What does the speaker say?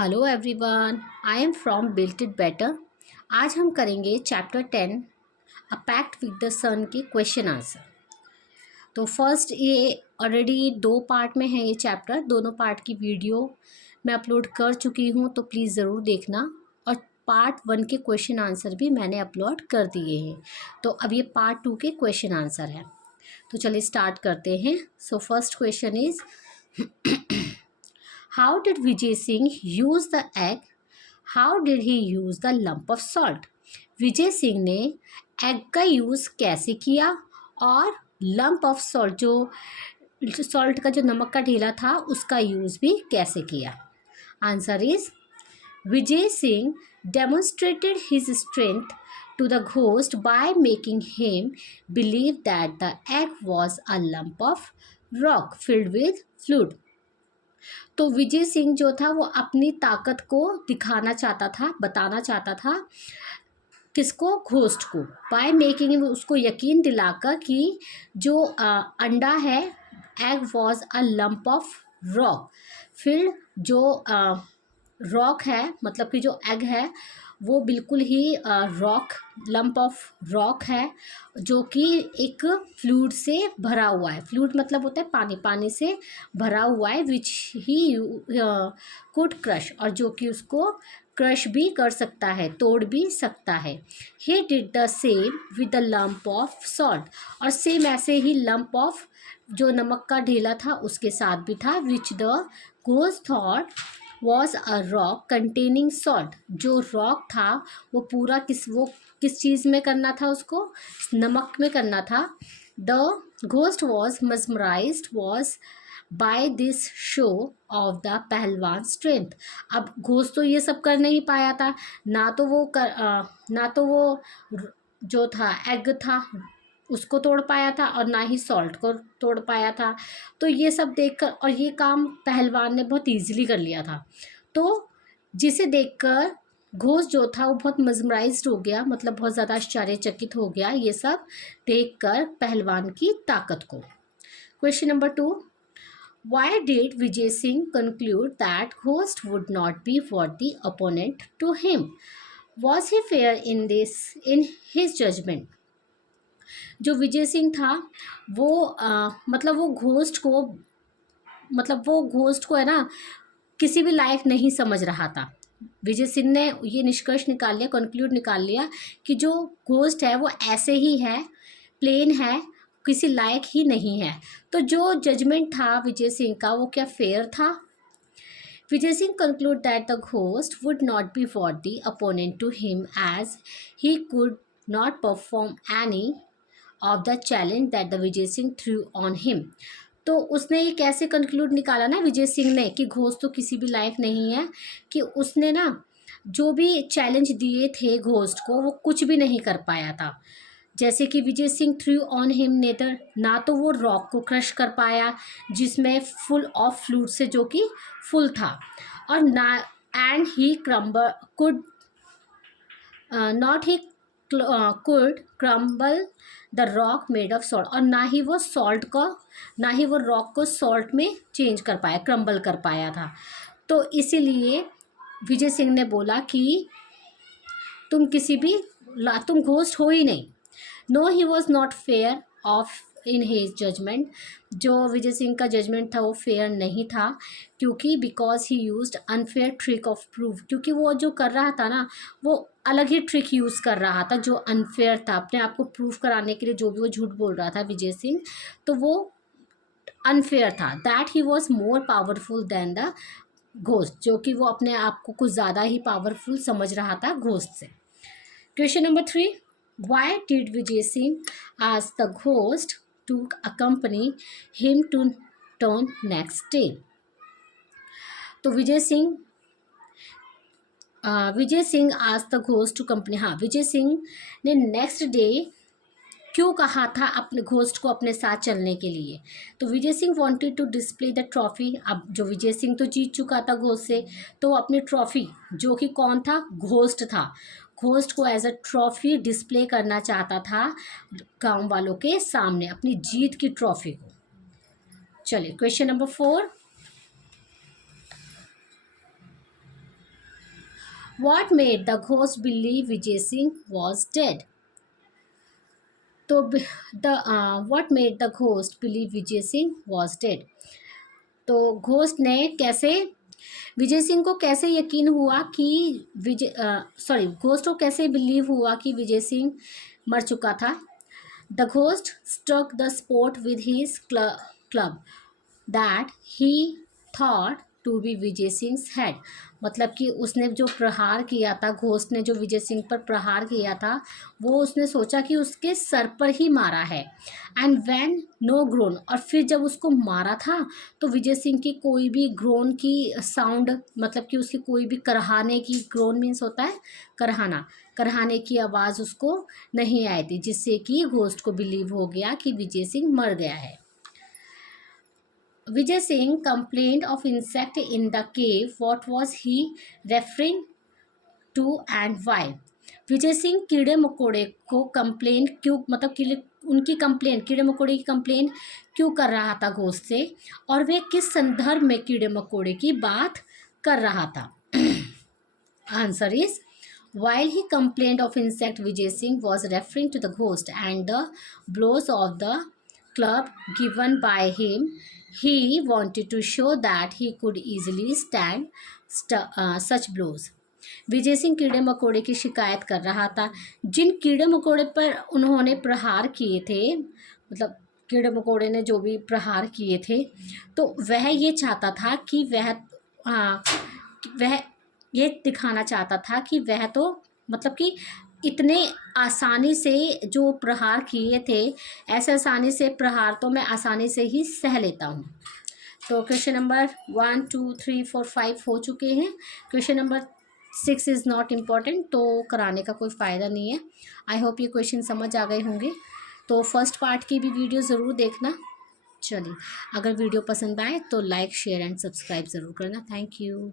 Hello everyone, I am from built it better. आज हम करेंगे chapter 10 a pact with the sun के question answer. तो first ये ऑलरेडी 2 पार्ट में है ये चैप्टर। दोनों पार्ट की वीडियो मैं अपलोड कर चुकी हूँ, तो प्लीज़ ज़रूर देखना। और पार्ट 1 के क्वेश्चन आंसर भी मैंने अपलोड कर दिए हैं। तो अब ये पार्ट 2 के क्वेश्चन आंसर है। तो चलिए स्टार्ट करते हैं। So first question is How did Vijay Singh use the egg? How did he use the lump of salt? Vijay Singh ने एग का यूज़ कैसे किया और लंप ऑफ सॉल्ट जो सॉल्ट का जो नमक का ढेला था उसका यूज़ भी कैसे किया। Answer is Vijay Singh demonstrated his strength to the ghost by making him believe that the egg was a lump of rock filled with fluid. तो विजय सिंह जो था वो अपनी ताकत को दिखाना चाहता था, बताना चाहता था किसको, घोस्ट को, बाय मेकिंग, उसको यकीन दिलाकर कि जो अंडा है, egg was a lump of rock. फिर जो रॉक है, मतलब कि जो एग है वो बिल्कुल ही रॉक, लंप ऑफ रॉक है, जो कि एक फ्लूइड से भरा हुआ है। फ्लूइड मतलब होता है पानी, पानी से भरा हुआ है, विच ही कुड क्रश, और जो कि उसको क्रश भी कर सकता है, तोड़ भी सकता है। He did the same with the lump of salt, और सेम ऐसे ही लंप ऑफ जो नमक का ढेला था उसके साथ भी था, which the ghost thought was a rock containing salt. जो रॉक था वो पूरा किस चीज़ में करना था, उसको नमक में करना था। The ghost was mesmerised was by this show of the pahalwan strength. अब घोस्ट तो ये सब कर नहीं पाया था, ना तो वो जो था एग था उसको तोड़ पाया था, और ना ही सॉल्ट को तोड़ पाया था। तो ये सब देखकर, और ये काम पहलवान ने बहुत इजीली कर लिया था, तो जिसे देखकर घोस्ट जो था वो बहुत मजमराइज्ड हो गया, मतलब बहुत ज़्यादा आश्चर्यचकित हो गया ये सब देखकर पहलवान की ताकत को। Question number 2, why did Vijay Singh conclude that ghost would not be worthy opponent to him? Was he fair in his judgement? जो विजय सिंह था वो मतलब वो घोस्ट को है ना किसी भी लायक नहीं समझ रहा था। विजय सिंह ने ये निष्कर्ष निकाल लिया, कंक्लूड निकाल लिया कि जो घोस्ट है वो ऐसे ही है, प्लेन है, किसी लायक ही नहीं है। तो जो जजमेंट था विजय सिंह का वो क्या फेयर था? Vijay Singh conclude that the ghost would not be worthy opponent to him as he could not perform any of the challenge that the Vijay Singh threw on him. तो उसने ये कैसे कंक्लूड निकाला ना विजय सिंह ने कि घोस्ट तो किसी भी लायक नहीं है, कि उसने ना जो भी चैलेंज दिए थे घोस्ट को वो कुछ भी नहीं कर पाया था। जैसे कि Vijay Singh threw on him neither, ना तो वो रॉक को क्रश कर पाया जिसमें फुल ऑफ फ्लूइड से, जो कि फुल था, और ना and he crumble could not he could crumble the rock made of salt, और ना ही वो रॉक को सॉल्ट में चेंज कर पाया, क्रम्बल कर पाया था। तो इसीलिए विजय सिंह ने बोला कि तुम घोस्ट हो ही नहीं। No he was not fair of in his judgement. जो विजय सिंह का जजमेंट था वो फेयर नहीं था, क्योंकि because he used unfair trick of proof, क्योंकि वो जो कर रहा था ना वो अलग ही ट्रिक यूज़ कर रहा था जो अनफेयर था। अपने आप को प्रूफ कराने के लिए जो भी वो झूठ बोल रहा था विजय सिंह, तो वो अनफेयर था। That he was more powerful then the ghost, जो कि वो अपने आप को कुछ ज़्यादा ही पावरफुल समझ रहा था घोस्ट से। Question number 3, why did Vijay Singh ask the ghost to accompany him to turn next day? तो विजय सिंह आज द घोस्ट टू कंपनी, हाँ, विजय सिंह ने नेक्स्ट डे क्यों कहा था अपने घोस्ट को अपने साथ चलने के लिए? तो Vijay Singh wanted to display the trophy. अब जो विजय सिंह तो जीत चुका था घोस्ट से, तो अपनी ट्रॉफी, जो कि कौन था, घोस्ट था, घोस्ट को एज अ ट्रॉफी डिस्प्ले करना चाहता था गांव वालों के सामने, अपनी जीत की ट्रॉफी को। चलिए question number 4, What made the ghost believe Vijay Singh was dead? तो what made the ghost believe Vijay Singh was dead? तो घोस्ट ने कैसे विजय सिंह को कैसे यकीन हुआ कि घोस्ट को कैसे बिलीव हुआ कि विजय सिंह मर चुका था? The ghost struck the spot with his club that he thought to be Vijay Singh head. मतलब कि उसने जो प्रहार किया था, घोस्ट ने जो विजय सिंह पर प्रहार किया था, वो उसने सोचा कि उसके सर पर ही मारा है। एंड व्हेन नो ग्रोन, और फिर जब उसको मारा था तो विजय सिंह की कोई भी ग्रोन की साउंड, मतलब कि उसकी कोई भी करहाने की, ग्रोन मीन्स होता है करहाना, करहाने की आवाज़ उसको नहीं आई थी, जिससे कि घोस्ट को बिलीव हो गया कि विजय सिंह मर गया है। Vijay Singh complained of insect in the cave. What was he referring to and why? Vijay Singh कीड़े मकोड़े को कंप्लेन क्यों, मतलब कि उनकी कंप्लेन, कीड़े मकोड़े की कंप्लेन क्यों कर रहा था घोस्ट से, और वे किस संदर्भ में कीड़े मकोड़े की बात कर रहा था? Answer is while he complained of insect, Vijay Singh was referring to the ghost and the blows of the club given by him. He wanted to show that he could easily stand such blows. Vijay Singh कीड़े मकोड़े की शिकायत कर रहा था, जिन कीड़े मकोड़े पर उन्होंने प्रहार किए थे, मतलब कीड़े मकोड़े ने जो भी प्रहार किए थे, तो वह ये चाहता था कि वह ये दिखाना चाहता था कि वह तो, मतलब कि इतने आसानी से जो प्रहार किए थे, ऐसे आसानी से प्रहार तो मैं आसानी से ही सह लेता हूँ। तो क्वेश्चन नंबर 1 2 3 4 5 हो चुके हैं। Question number 6 is not important, तो कराने का कोई फ़ायदा नहीं है। आई होप ये क्वेश्चन समझ आ गए होंगे। तो फर्स्ट पार्ट की भी वीडियो ज़रूर देखना। चलिए, अगर वीडियो पसंद आए तो लाइक शेयर एंड सब्सक्राइब ज़रूर करना। Thank you.